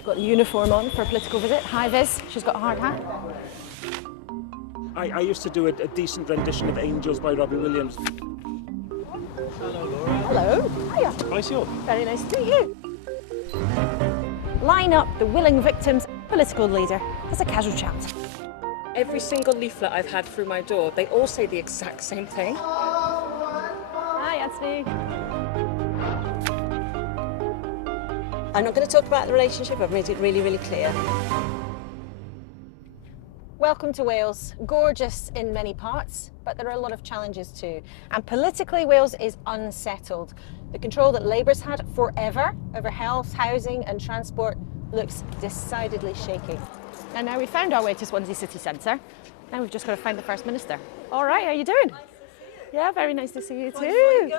She's got a uniform on for a political visit. High vis. She's got a hard hat. I used to do a decent rendition of Angels by Robbie Williams. Hello, Laura. Hello. Hiya. Nice to you. Very nice to meet you. Line up the willing victims. Political leader has a casual chat. Every single leaflet I've had through my door, they all say the exact same thing. Hi, that's me. I'm not going to talk about the relationship. I've made it really, really clear. Welcome to Wales. Gorgeous in many parts, but there are a lot of challenges too. And politically, Wales is unsettled. The control that Labour's had forever over health, housing and transport looks decidedly shaky. And now we've found our way to Swansea city centre. Now we've just got to find the First Minister. All right, how are you doing? Nice to see you. Yeah, very nice to see you too.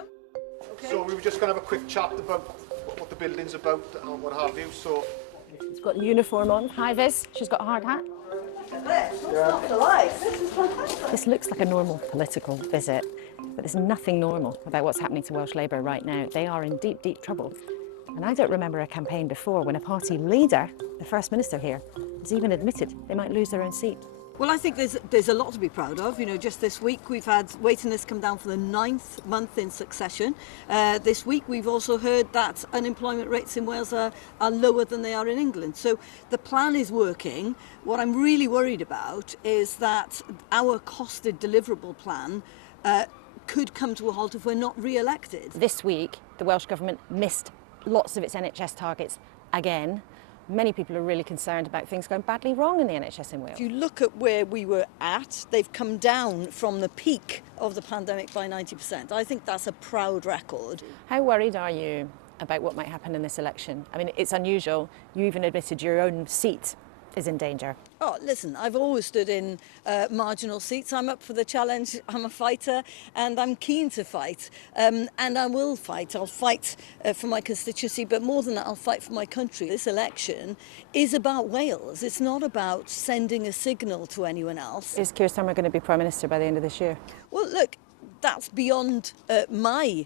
Okay. So we were just going to have a quick chat about what the building's about and what have you. So She's got a uniform on, high vis. She's got a hard hat. This looks like a normal political visit, but there's nothing normal about what's happening to Welsh Labour right now. They are in deep, deep trouble. And I don't remember a campaign before when a party leader, the First Minister here, has even admitted they might lose their own seat. Well, I think there's a lot to be proud of. You know, just this week we've had waiting lists come down for the 9th month in succession. This week we've also heard that unemployment rates in Wales are lower than they are in England. So the plan is working. What I'm really worried about is that our costed deliverable plan could come to a halt if we're not re-elected. This week, the Welsh Government missed lots of its NHS targets again. Many people are really concerned about things going badly wrong in the NHS in Wales. If you look at where we were at, they've come down from the peak of the pandemic by 90%. I think that's a proud record. How worried are you about what might happen in this election? I mean, it's unusual. You even admitted your own seat is in danger. Oh, listen, I've always stood in marginal seats. I'm up for the challenge. I'm a fighter and I'm keen to fight. And I will fight. I'll fight for my constituency, but more than that, I'll fight for my country. This election is about Wales. It's not about sending a signal to anyone else. Is Keir Starmer going to be Prime Minister by the end of this year? Well, look, that's beyond my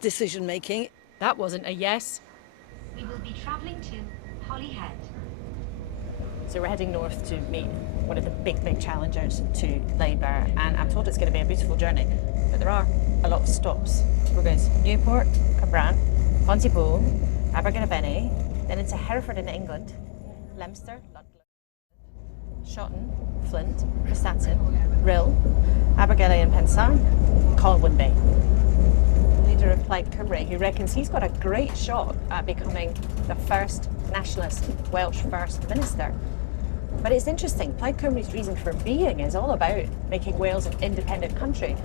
decision-making. That wasn't a yes. We will be travelling to Holyhead. So we're heading north to meet one of the big challengers to Labour, and I'm told it's going to be a beautiful journey, but there are a lot of stops. We're going to Newport, Cambran, Pontypool, Abergavenny, then into Hereford in England, Leicester, Shotton, Flint, Prestatyn, Rhyl, Abergele and Pensan, Colwyn Bay. Leader of Plaid Cymru, who reckons he's got a great shot at becoming the first nationalist Welsh First Minister. But it's interesting, Plaid Cymru's reason for being is all about making Wales an independent country.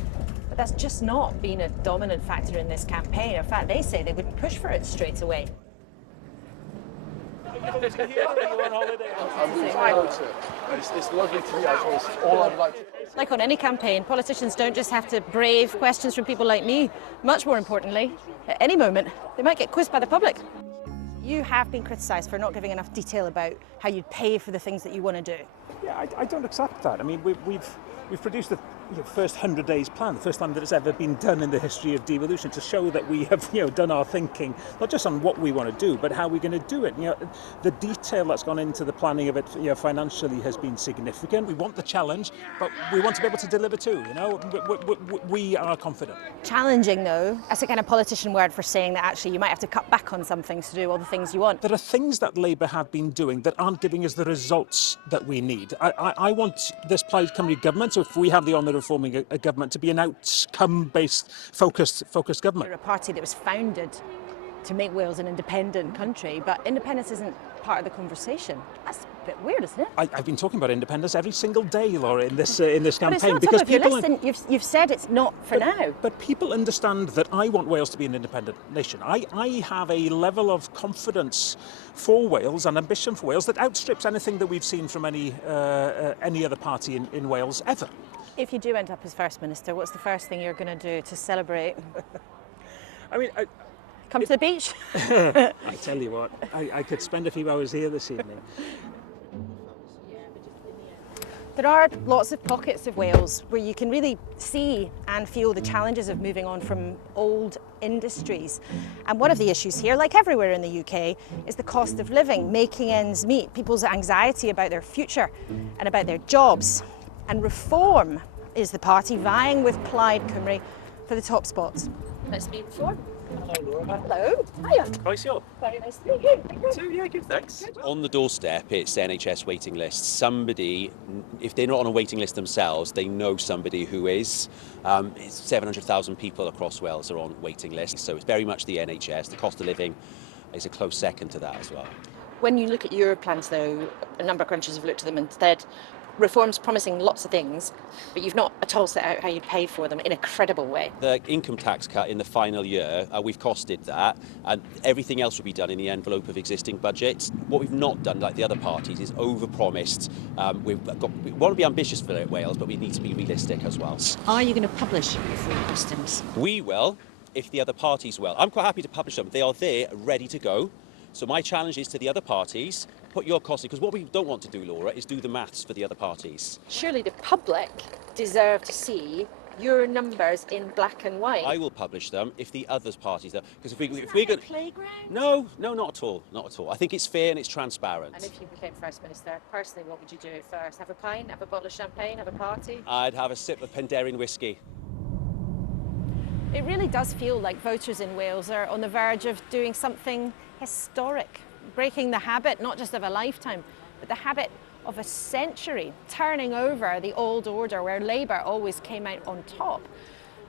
But that's just not been a dominant factor in this campaign. In fact, they say they wouldn't push for it straight away. it's lovely to meet you. It's all I'd like to. Like on any campaign, politicians don't just have to brave questions from people like me. Much more importantly, at any moment, they might get quizzed by the public. You have been criticised for not giving enough detail about how you'd pay for the things that you want to do. Yeah, I don't accept that. I mean, we've produced the first 100 days plan, the first time that it's ever been done in the history of devolution, to show that we have done our thinking, not just on what we want to do, but how we're going to do it. The detail that's gone into the planning of it financially has been significant. We want the challenge, but we want to be able to deliver too. We are confident. Challenging, though, that's a kind of politician word for saying that actually you might have to cut back on some things to do all the things you want. There are things that Labour have been doing that aren't giving us the results that we need. I want this Plaid Cymru government, so if we have the honour of forming a government, to be an outcome-based, focused government. We're a party that was founded to make Wales an independent country, but independence isn't part of the conversation. That's a bit weird, isn't it? I've been talking about independence every single day, Laura, in this campaign. But it's not top of your list, and you've said it's not for now. But people understand that I want Wales to be an independent nation. I have a level of confidence for Wales and ambition for Wales that outstrips anything that we've seen from any other party in Wales ever. If you do end up as First Minister, what's the first thing you're going to do to celebrate? I mean, come to the beach? I tell you what, I could spend a few hours here this evening. There are lots of pockets of Wales where you can really see and feel the challenges of moving on from old industries. And one of the issues here, like everywhere in the UK, is the cost of living, making ends meet, people's anxiety about their future and about their jobs. And Reform is the party vying with Plaid Cymru for the top spots. Let's meet Reform. Hello, Laura. Hello. Hiya. Price you. Very nice to meet you. So, yeah, good, thanks. On the doorstep, it's NHS waiting lists. Somebody, if they're not on a waiting list themselves, they know somebody who is. 700,000 people across Wales are on waiting lists, so it's very much the NHS. The cost of living is a close second to that as well. When you look at your plans, though, a number of countries have looked at them and said, Reform's promising lots of things, but you've not at all set out how you pay for them in a credible way. The income tax cut in the final year, we've costed that, and everything else will be done in the envelope of existing budgets. What we've not done, like the other parties, is overpromised. We want to be ambitious for Wales, but we need to be realistic as well. Are you going to publish your food costings? We will, if the other parties will. I'm quite happy to publish them. They are there, ready to go. So my challenge is to the other parties, put your costs in, because what we don't want to do, Laura, is do the maths for the other parties. Surely the public deserve to see your numbers in black and white. I will publish them if the other parties do. Because if we're going playground? No, not at all, not at all. I think it's fair and it's transparent. And if you became First Minister, personally, what would you do first? Have a pint, have a bottle of champagne, have a party? I'd have a sip of Penderyn whiskey. It really does feel like voters in Wales are on the verge of doing something historic, breaking the habit not just of a lifetime, but the habit of a century, turning over the old order where Labour always came out on top.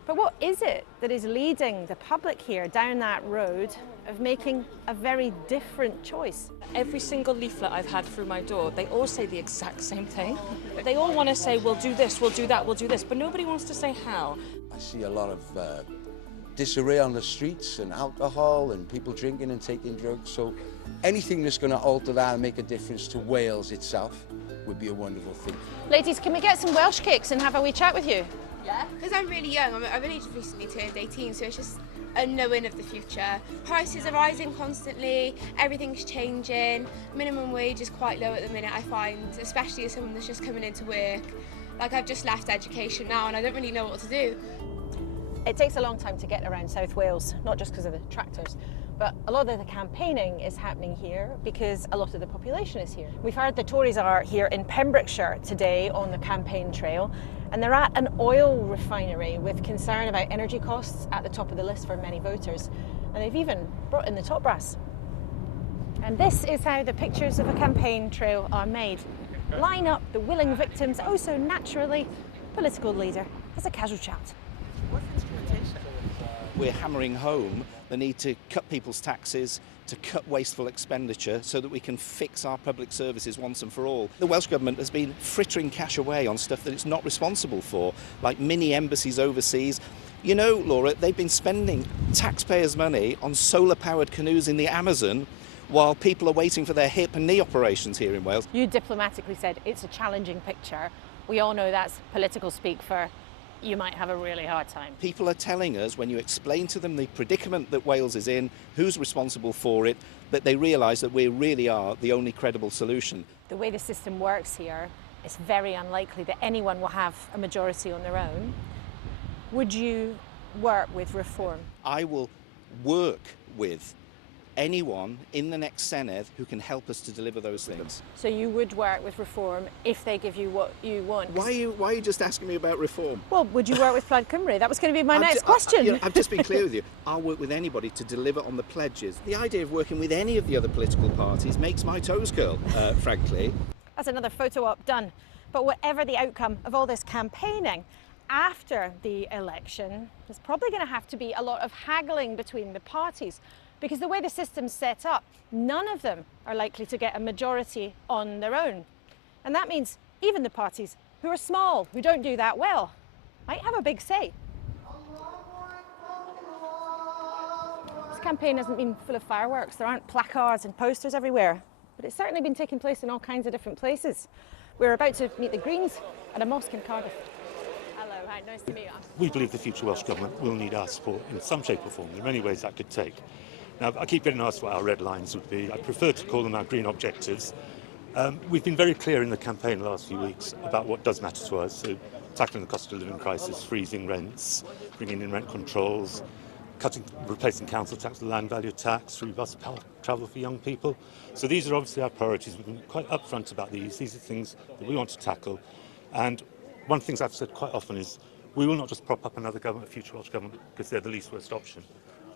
But what is it that is leading the public here down that road of making a very different choice? Every single leaflet I've had through my door, they all say the exact same thing. They all want to say, we'll do this, we'll do that, we'll do this, but nobody wants to say how. I see a lot of disarray on the streets and alcohol and people drinking and taking drugs. So anything that's going to alter that and make a difference to Wales itself would be a wonderful thing. Ladies, can we get some Welsh cakes and have a wee chat with you? Yeah, because I'm really young. I've only just recently turned 18, so it's just a knowing of the future. Prices are rising constantly, everything's changing. Minimum wage is quite low at the minute, I find, especially as someone that's just coming into work. Like, I've just left education now and I don't really know what to do. It takes a long time to get around South Wales, not just because of the tractors, but a lot of the campaigning is happening here because a lot of the population is here. We've heard the Tories are here in Pembrokeshire today on the campaign trail, and they're at an oil refinery with concern about energy costs at the top of the list for many voters. And they've even brought in the top brass. And this is how the pictures of a campaign trail are made. Line up the willing victims, oh so naturally. Political leader has a casual chat. We're hammering home the need to cut people's taxes, to cut wasteful expenditure so that we can fix our public services once and for all. The Welsh Government has been frittering cash away on stuff that it's not responsible for, like mini embassies overseas. You know, Laura, they've been spending taxpayers' money on solar-powered canoes in the Amazon while people are waiting for their hip and knee operations here in Wales. You diplomatically said it's a challenging picture. We all know that's political speak for you might have a really hard time. People are telling us, when you explain to them the predicament that Wales is in, who's responsible for it, that they realise that we really are the only credible solution. The way the system works here, it's very unlikely that anyone will have a majority on their own. Would you work with Reform? I will work with anyone in the next Senedd who can help us to deliver those things. So you would work with Reform if they give you what you want? Why are you just asking me about Reform? Well, would you work with Plaid Cymru? That was going to be my next question. I've just been clear with you. I'll work with anybody to deliver on the pledges. The idea of working with any of the other political parties makes my toes curl, frankly. That's another photo op done. But whatever the outcome of all this campaigning, after the election, there's probably going to have to be a lot of haggling between the parties. Because the way the system's set up, none of them are likely to get a majority on their own. And that means even the parties who are small, who don't do that well, might have a big say. This campaign hasn't been full of fireworks. There aren't placards and posters everywhere. But it's certainly been taking place in all kinds of different places. We're about to meet the Greens at a mosque in Cardiff. Hello, hi, nice to meet you. We believe the future Welsh Government will need our support in some shape or form. There are many ways that could take. Now, I keep getting asked what our red lines would be. I prefer to call them our green objectives. We've been very clear in the campaign the last few weeks about what does matter to us. So tackling the cost of living crisis, freezing rents, bringing in rent controls, replacing council tax with land value tax, free bus travel for young people. So these are obviously our priorities. We've been quite upfront about these. These are things that we want to tackle. And one of the things I've said quite often is we will not just prop up another government, a future Welsh government, because they're the least worst option.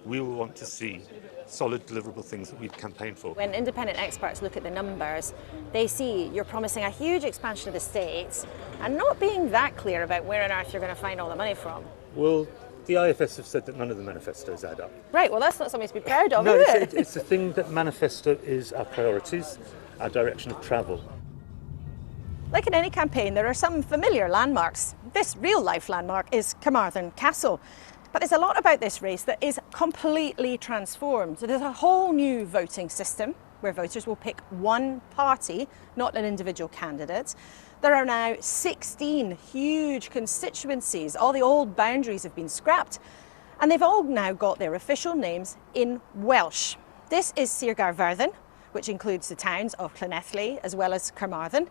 We will want to see solid, deliverable things that we've campaigned for. When independent experts look at the numbers, they see you're promising a huge expansion of the states and not being that clear about where on earth you're going to find all the money from. Well, the IFS have said that none of the manifestos add up. Right, well that's not something to be proud of, No, is it? it's the thing that manifesto is our priorities, our direction of travel. Like in any campaign, there are some familiar landmarks. This real-life landmark is Carmarthen Castle. But there's a lot about this race that is completely transformed. So there's a whole new voting system where voters will pick one party, not an individual candidate. There are now 16 huge constituencies. All the old boundaries have been scrapped, and they've all now got their official names in Welsh. This is Sir Gaerfyrddin, which includes the towns of Llanelli as well as Carmarthen.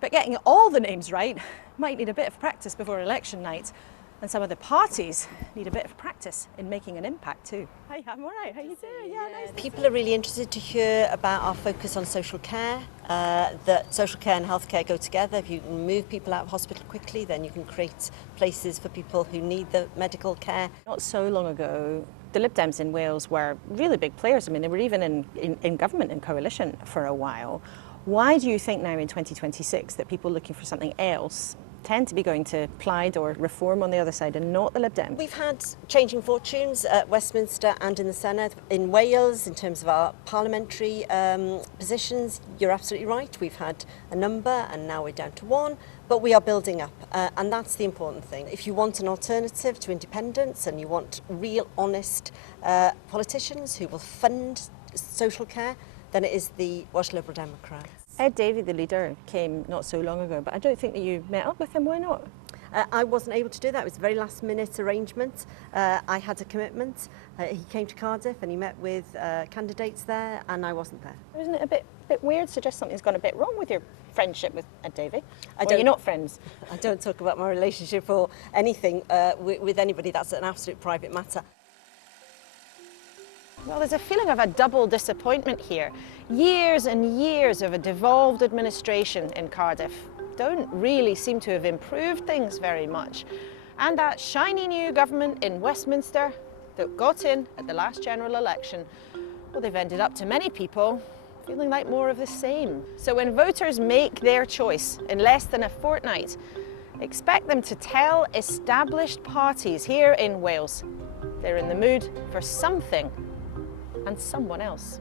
But getting all the names right might need a bit of practice before election night. And some of the parties need a bit of practice in making an impact too. Hi, I'm all right. How you doing? Yeah, nice. People are really interested to hear about our focus on social care, that social care and healthcare go together. If you can move people out of hospital quickly, then you can create places for people who need the medical care. Not so long ago, the Lib Dems in Wales were really big players. I mean, they were even in government and coalition for a while. Why do you think now in 2026 that people looking for something else tend to be going to Plaid or Reform on the other side and not the Lib Dems? We've had changing fortunes at Westminster and in the Senedd. In Wales, in terms of our parliamentary positions, you're absolutely right. We've had a number and now we're down to one, but we are building up and that's the important thing. If you want an alternative to independence and you want real, honest politicians who will fund social care, then it is the Welsh Liberal Democrats. Ed Davey, the leader, came not so long ago, but I don't think that you met up with him. Why not? I wasn't able to do that. It was a very last-minute arrangement. I had a commitment. He came to Cardiff and he met with candidates there, and I wasn't there. Isn't it a bit weird? Suggest something's gone a bit wrong with your friendship with Ed Davey? Or you're not friends? I don't talk about my relationship or anything with anybody. That's an absolute private matter. Well, there's a feeling of a double disappointment here. Years and years of a devolved administration in Cardiff don't really seem to have improved things very much. And that shiny new government in Westminster that got in at the last general election, well, they've ended up, to many people, feeling like more of the same. So when voters make their choice in less than a fortnight, expect them to tell established parties here in Wales they're in the mood for something and someone else.